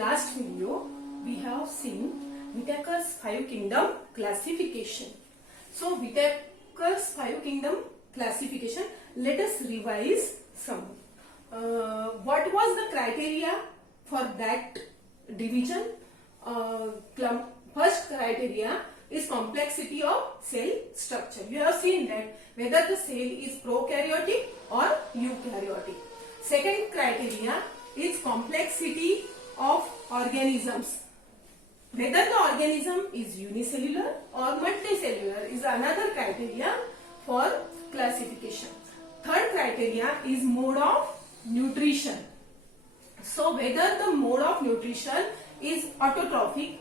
last video, we have seen Whittaker's Five Kingdom classification. So, Whittaker's Five Kingdom classification, let us revise some. What was the criteria for that division? First criteria is complexity of cell structure. You have seen that whether the cell is prokaryotic or eukaryotic. Second criteria is complexity of organisms. Whether the organism is unicellular or multicellular is another criteria for classification. Third criteria is mode of nutrition. So whether the mode of nutrition is autotrophic,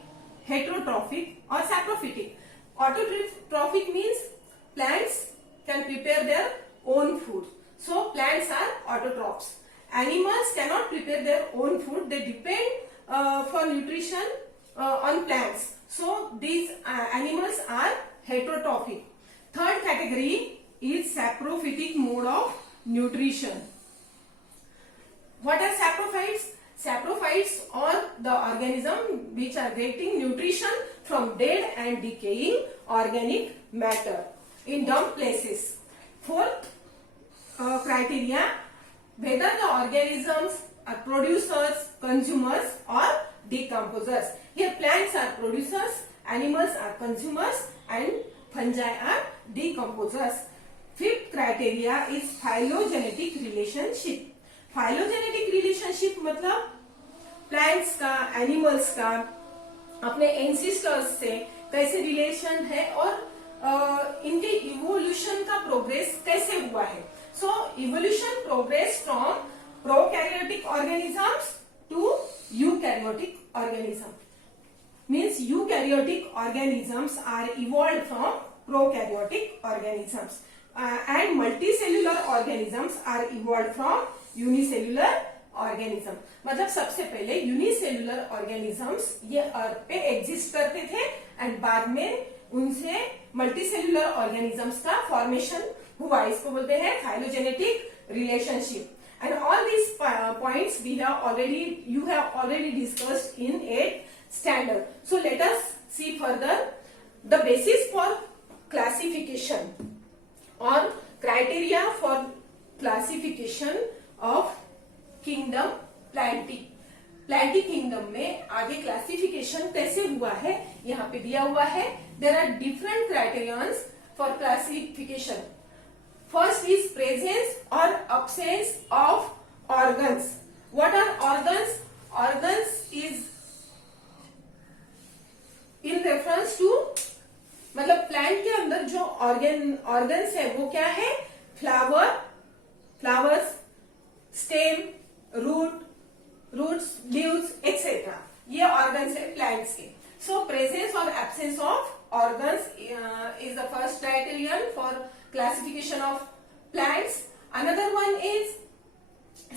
heterotrophic or saprophytic. Autotrophic means plants can prepare their own food. So plants are autotrophs. Animals cannot prepare their own food. They depend for nutrition on plants. So these animals are heterotrophic. Third category is saprophytic mode of nutrition. What are saprophytes? Saprophytes are the organism which are getting nutrition from dead and decaying organic matter in dump places. Fourth criteria, whether the organisms are producers, consumers or decomposers. Here plants are producers, animals are consumers and fungi are decomposers. Fifth criteria is phylogenetic relationship. Phylogenetic relationship मतलब plants का, animals का अपने ancestors से कैसे relation है और इनके evolution का प्रोग्रेस कैसे हुआ है. So evolution progress from prokaryotic organisms to eukaryotic organism. Means eukaryotic organisms are evolved from prokaryotic organisms and multicellular organisms are evolved from unicellular organism. मतलब सबसे पहले unicellular organisms ये अर्थ पे एग्जिस्ट करते थे एंड बाद में उनसे multicellular organisms का फॉर्मेशन हुआ. इसको बोलते हैं phylogenetic relationship. And all these points you have already discussed in 8th standard. So let us see further the basis for classification or criteria for classification of kingdom Plantae. Plantae kingdom में आगे classification कैसे हुआ है यहाँ पे दिया हुआ है. There are different criterions for classification. First is presence or absence of organs. What are organs? Organs is in reference to मतलब प्लांट के अंदर जो ऑर्गन्स है वो क्या है? Flowers, stem, roots, leaves etcetera. ये ऑर्गन्स है प्लांट्स के. सो प्रेजेंस और absence of organs is the first criterion for classification of plants. Another one is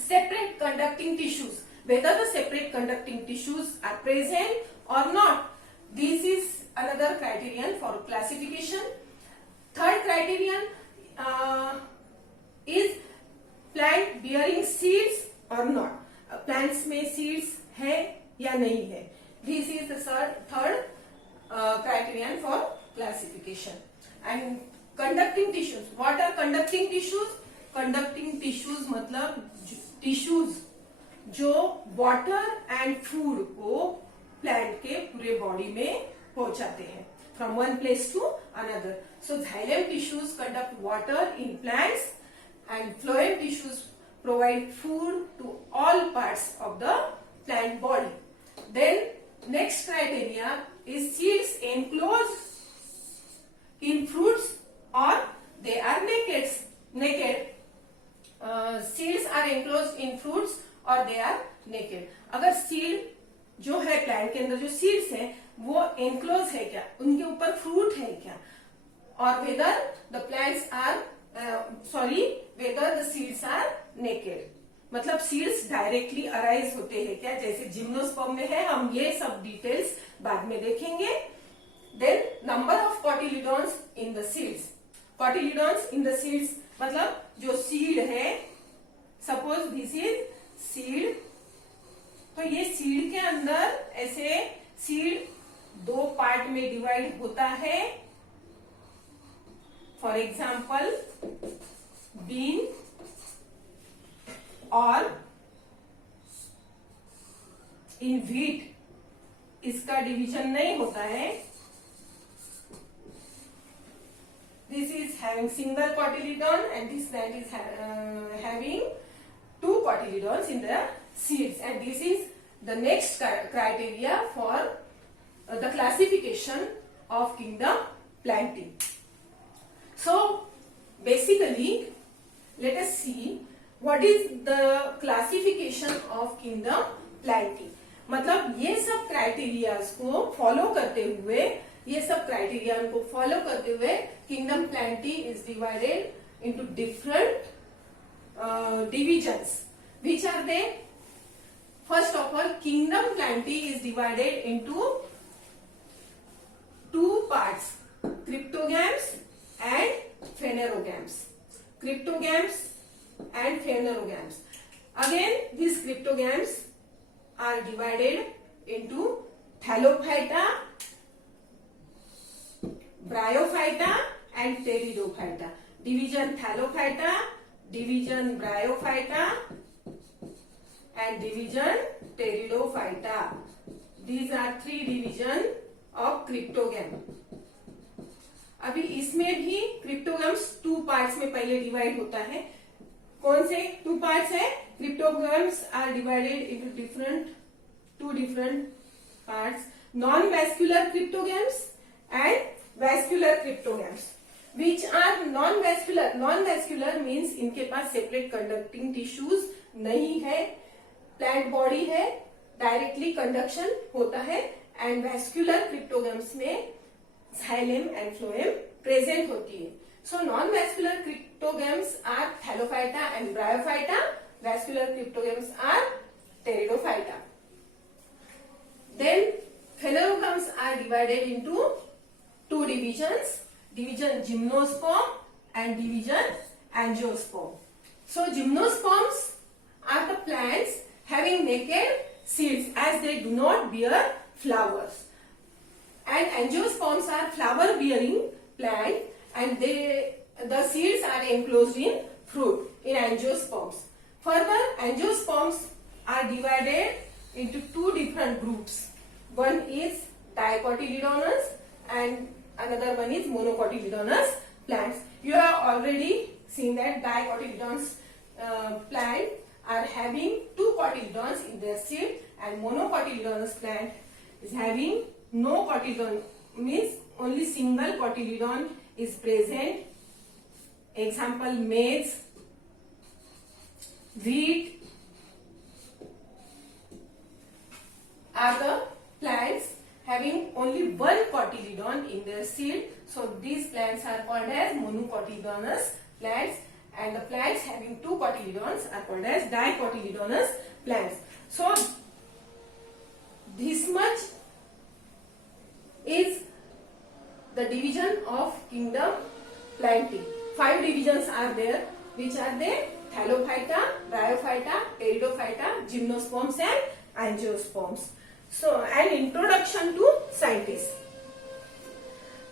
separate conducting tissues. Whether the separate conducting tissues are present or not. This is another criterion for classification. Third criterion is plant bearing seeds or not. Plants में seeds है या नहीं है. This is the third criterion for classification. And conducting tissues. What are conducting tissues? Conducting tissues मतलब tissues जो water and food को plant के पूरे बॉडी में पहुंचाते हैं from one place to another. So xylem tissues conduct water in plants and phloem tissues provide food to all parts of the plant body. Then next criteria is seeds enclosed in fruits or they are naked. Seeds are enclosed in fruits or they are naked. अगर seed जो है plant के अंदर जो seeds है वो enclose है क्या, उनके ऊपर फ्रूट है क्या, और whether the plants are whether the seeds are naked. मतलब सीड्स डायरेक्टली अराइज होते हैं क्या, जैसे जिम्नोस्पर्म में है. हम ये सब डिटेल्स बाद में देखेंगे. Then number of cotyledons in the seeds. Cotyledons in the seeds मतलब जो सीड है, सपोज दिस इज सीड तो ये सीड के अंदर ऐसे सीड दो पार्ट में डिवाइड होता है. फॉर एग्जाम्पल बीन और इन व्हीट इसका डिवीजन नहीं होता है. This is having single cotyledon and this plant is having two cotyledons in the seeds, and this is the next criteria for the classification of kingdom planting. So basically let us see what is the classification of kingdom planting. मतलब ये सब criterias को follow करते हुए, ये सब criteria को follow करते हुए kingdom planting is divided into different divisions. Which are they? First of all, kingdom planting is divided into two parts, cryptogams and phanerogams. Cryptogams and phanerogams. Again, these cryptogams are divided into thallophyta, bryophyta and pteridophyta. Division thallophyta, division bryophyta and division pteridophyta. These are three division of cryptogam. अभी इसमें भी क्रिप्टोगम्स two parts में पहले divide होता है. कौन से two parts है? Cryptogams are divided into two different parts, non vascular cryptogams and vascular cryptogams. Which are non vascular? Non vascular means इनके पास सेपरेट कंडक्टिंग टिश्यूज नहीं है, प्लांट बॉडी है, डायरेक्टली कंडक्शन होता है. एंड वैस्कुलर क्रिप्टोगम्स में xylem and phloem present होती है. So non-vascular cryptogams are thallophyta and bryophyta. Vascular cryptogams are pteridophyta. Then phanerogams are divided into two divisions. Division gymnosperm and division angiosperm. So gymnosperms are the plants having naked seeds as they do not bear flowers. And angiosperms are flower bearing plant and the seeds are enclosed in fruit in angiosperms. Further, angiosperms are divided into two different groups. One is dicotyledonous and another one is monocotyledonous plants. You have already seen that dicotyledonous plant are having two cotyledons in their seed, and monocotyledonous plant is having no cotyledon, means only single cotyledon is present. Example, maize, wheat are the plants having only one cotyledon in their seed. So these plants are called as monocotyledonous plants, and the plants having two cotyledons are called as dicotyledonous plants. So this much is the division of kingdom planting. 5 divisions are there. Which are they? Thallophyta, bryophyta, pteridophyta, gymnosperms and angiosperms. So an introduction to scientists.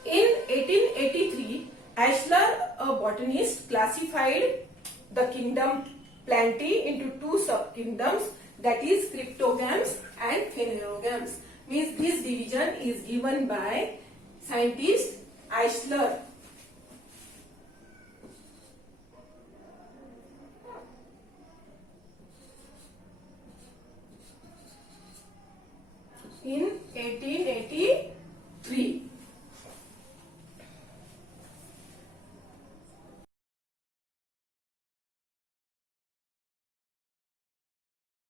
In 1883, Ashler, a botanist, classified the kingdom plantae into two subkingdoms, that is cryptogams and phanerogams. Means this division is given by scientist Ashler.